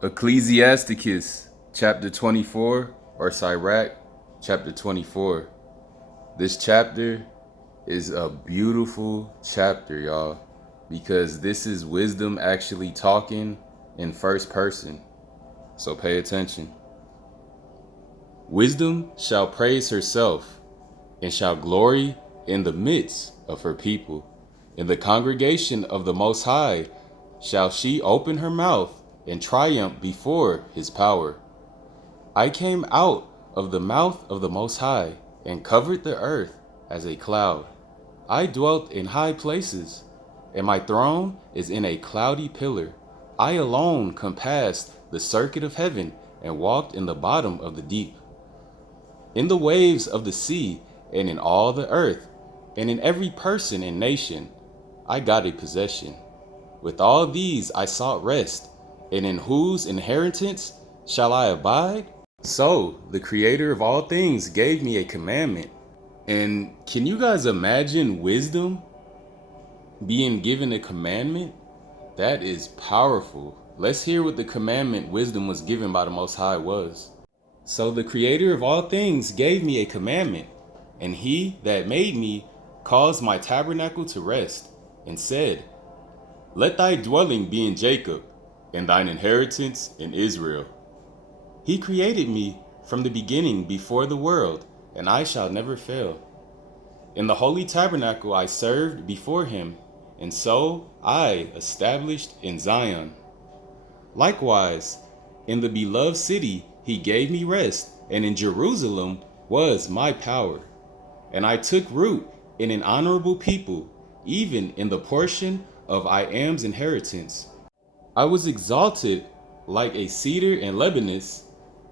Ecclesiasticus chapter 24, or Sirach chapter 24. This chapter is a beautiful chapter, y'all, because this is wisdom actually talking in first person. So pay attention. Wisdom shall praise herself and shall glory in the midst of her people. In the congregation of the Most High shall she open her mouth and triumph before his power. I came out of the mouth of the Most High and covered the earth as a cloud. I dwelt in high places, and my throne is in a cloudy pillar. I alone compassed the circuit of heaven and walked in the bottom of the deep. In the waves of the sea and in all the earth, and in every person and nation, I got a possession. With all these I sought rest, and in whose inheritance shall I abide? So the Creator of all things gave me a commandment. And can you guys imagine wisdom being given a commandment? That is powerful. Let's hear what the commandment wisdom was given by the Most High was. So the Creator of all things gave me a commandment, and he that made me caused my tabernacle to rest, and said, Let thy dwelling be in Jacob, and thine inheritance in Israel. He created me from the beginning before the world, and I shall never fail. In the holy tabernacle I served before him, and so I established in Zion. Likewise, in the beloved city he gave me rest, and in Jerusalem was my power. And I took root in an honorable people, even in the portion of I am's inheritance. I was exalted like a cedar in Lebanon,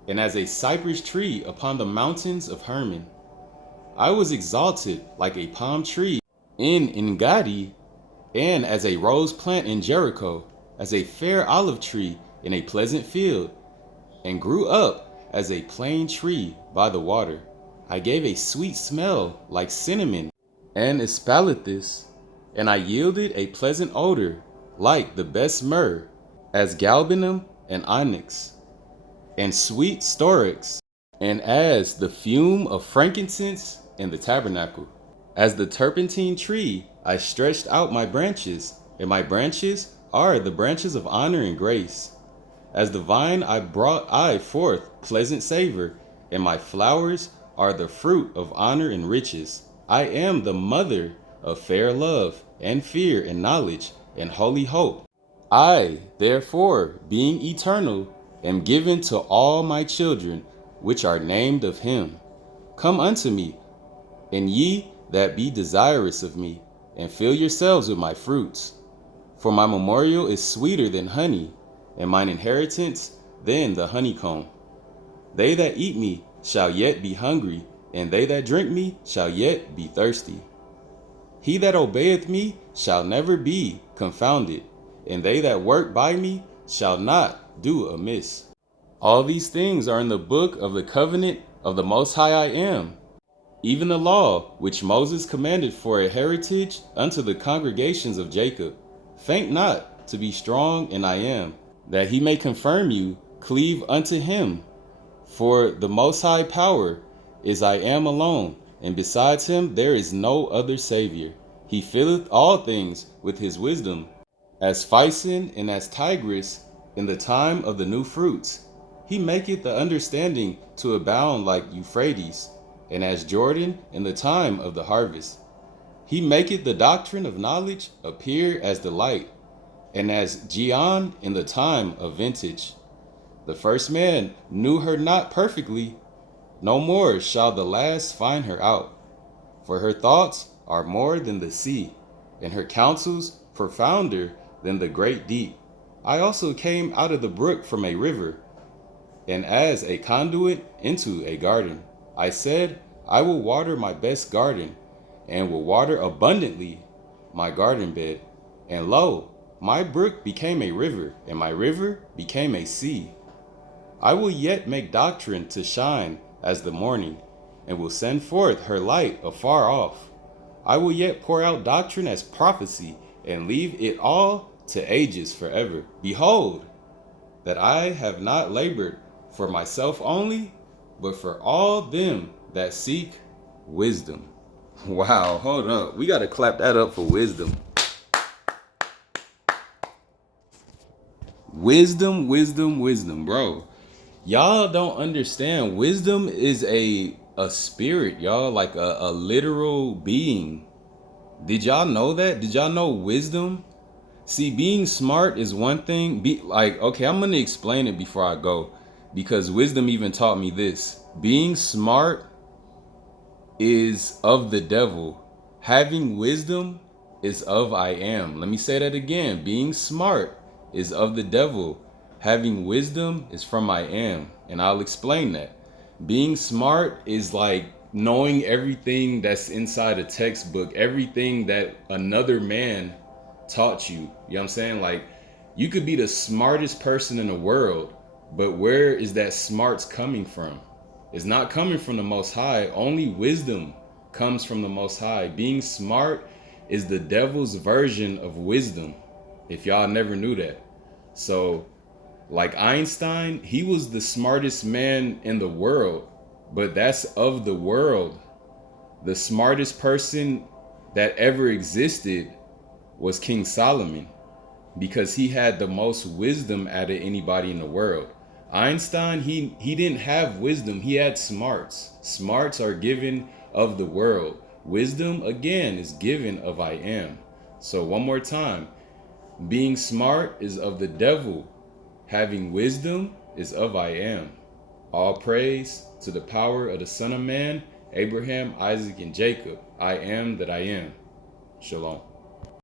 and as a cypress tree upon the mountains of Hermon. I was exalted like a palm tree in Engadi, and as a rose plant in Jericho, as a fair olive tree in a pleasant field, and grew up as a plane tree by the water. I gave a sweet smell like cinnamon and aspalathus, and I yielded a pleasant odor like the best myrrh, as galbanum and onyx, and sweet storax, and as the fume of frankincense in the tabernacle. As the turpentine tree, I stretched out my branches, and my branches are the branches of honor and grace. As the vine I brought I forth pleasant savor, and my flowers are the fruit of honor and riches. I am the mother of fair love, and fear, and knowledge, and holy hope. I, therefore, being eternal, am given to all my children, which are named of him. Come unto me, and ye that be desirous of me, and fill yourselves with my fruits. For my memorial is sweeter than honey, and mine inheritance than the honeycomb. They that eat me shall yet be hungry, and they that drink me shall yet be thirsty. He that obeyeth me shall never be confounded, and they that work by me shall not do amiss. All these things are in the book of the covenant of the Most High I am, even the law which Moses commanded for a heritage unto the congregations of Jacob. Faint not to be strong in I am, that he may confirm you, cleave unto him. For the Most High power is I am alone, and besides him there is no other Savior. He filleth all things with his wisdom, as Phison and as Tigris in the time of the new fruits. He maketh the understanding to abound like Euphrates, and as Jordan in the time of the harvest. He maketh the doctrine of knowledge appear as the light, and as Gion in the time of vintage. The first man knew her not perfectly, no more shall the last find her out. For her thoughts are more than the sea, and her counsels profounder than the great deep. I also came out of the brook from a river, and as a conduit into a garden. I said, I will water my best garden, and will water abundantly my garden bed. And lo, my brook became a river, and my river became a sea. I will yet make doctrine to shine as the morning, and will send forth her light afar off. I will yet pour out doctrine as prophecy, and leave it all to ages forever. Behold, that I have not labored for myself only, but for all them that seek wisdom. Wow, hold up. We got to clap that up for wisdom. Wisdom, wisdom, wisdom, bro. Y'all don't understand. Wisdom is a spirit, y'all, like a literal being. Did y'all know that? Did y'all know wisdom? See, being smart is one thing. Okay, I'm gonna explain it before I go, because wisdom even taught me this. Being smart is of the devil. Having wisdom is of I am. Let me say that again. Being smart is of the devil. Having wisdom is from I am. And I'll explain that. Being smart is like knowing everything that's inside a textbook, everything that another man taught you. You know what I'm saying? Like, you could be the smartest person in the world, but where is that smarts coming from? It's not coming from the Most High. Only wisdom comes from the Most High. Being smart is the devil's version of wisdom, if y'all never knew that. So, like Einstein, he was the smartest man in the world, but that's of the world. The smartest person that ever existed was King Solomon, because he had the most wisdom out of anybody in the world. Einstein, he didn't have wisdom, he had smarts. Smarts are given of the world. Wisdom, again, is given of I am. So one more time, being smart is of the devil. Having wisdom is of I am. All praise to the power of the Son of Man, Abraham, Isaac, and Jacob. I am that I am. Shalom.